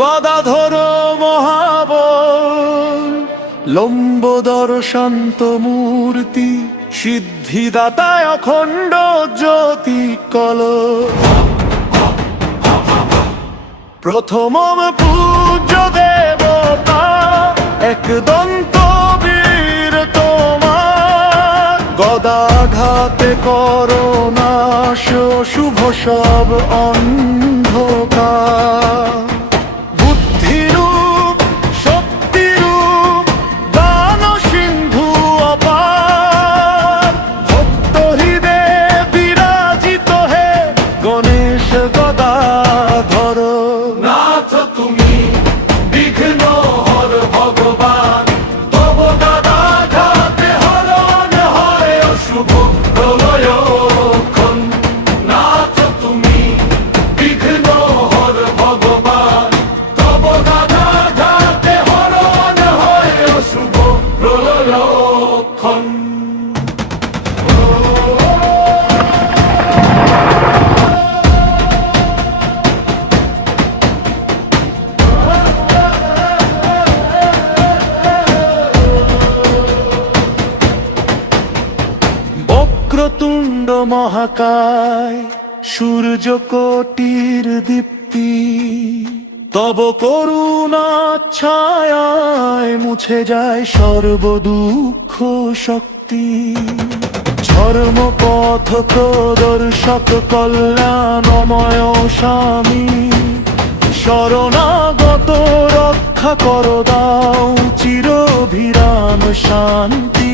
গদাধর মহাবল, লম্বোদর শান্ত মূর্তি, সিদ্ধিদাতা অখণ্ড জ্যোতি কল। প্রথম পূজ্য দেবতা একদন্ত বীর তোমার, গদাঘাতে করো নাশ শুভ সব অন্ধকার। বুদ্ধিরূপ শক্তিরূপ দান সিন্ধু অপার, ভক্ত হৃদয়ে বিরাজিত হে গণেশ গদাধর। নাথ তুমি বিঘ্ন হর ভগবান, তব গদাঘাতে হরণ হয় অশুভ প্রলয়ক্ষণ। নাথ তুমি বিঘ্ন হর ভগবান, তব গদাঘাতে হরণ হয় অশুভ প্রলয়ক্ষণ। বক্রতুণ্ড মহাকায় সূর্যকোটির দীপ্তি, তব করুণা ছায়ায় মুছে যায় সর্ব দুঃখ শক্তি। ধর্মপথ প্রদর্শক কল্যাণময় স্বামী, শরণাগত রক্ষা কর দাও চিরভিরাম শান্তি।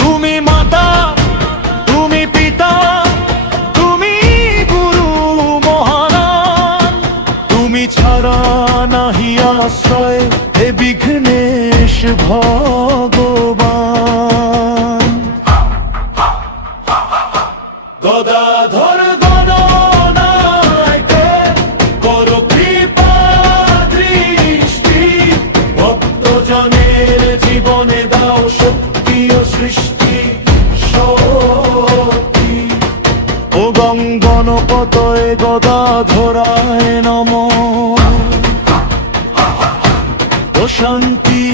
তুমি মাতা, তুমি পিতা, তুমি গুরু মহারান, তুমি ছাড়া নাহি আশ্রয় হে বিঘ্নেশ ভগবান। গদাধর গণনায়কে করো কৃপা দৃষ্টি, ভক্তজনের জীবনে দাও শক্তি ও সৃষ্টি শক্তি। ও গঙ্গনপতয়ে গদাধরায় নমঃ। ও শান্তি